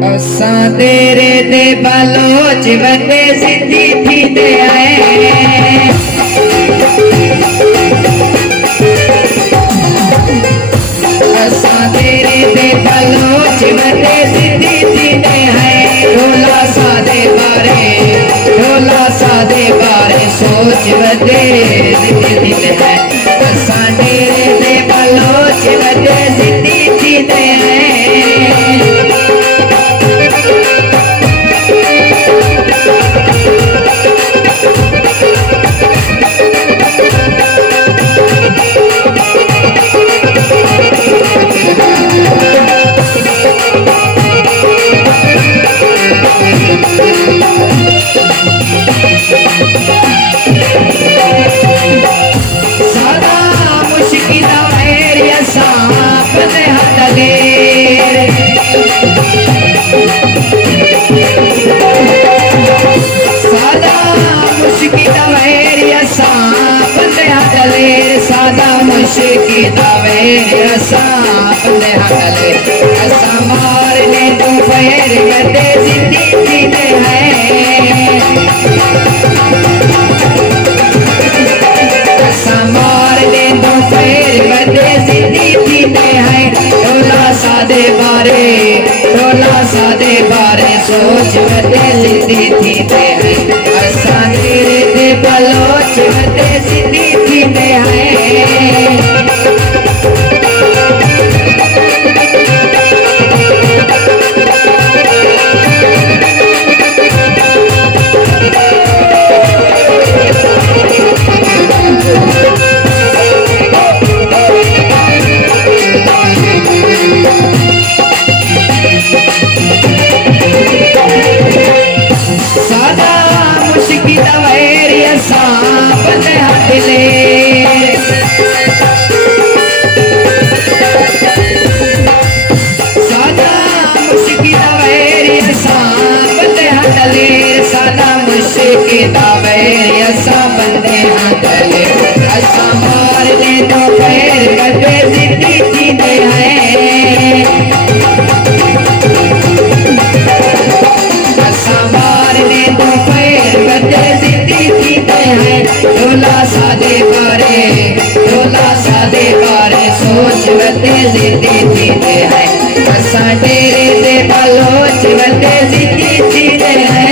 असा तेरे दे बलोच बंदे सिद्धि थी दे आए। असा तेरे दे बलोच बंदे सिद्धि थी दे है। ढोला सादे बारे सोच बंदे सिद्धि थी दे है। असा तेरे दे बलोच बंदे सिद्धि थी दे है। मारने तो पैर बदे सिद्धि थी दे है। मारने तो पैर बदे सिद्धि थी दे है। ढोला सादे बारे सोच बदे सिद्धि थी दे है। असा तेरे दे बलोच बदे सिद्धि थी दे है। सोच बदे सिद्धि थी दे है। असा तेरे दे बलोच बदे सिद्धि थी दे है।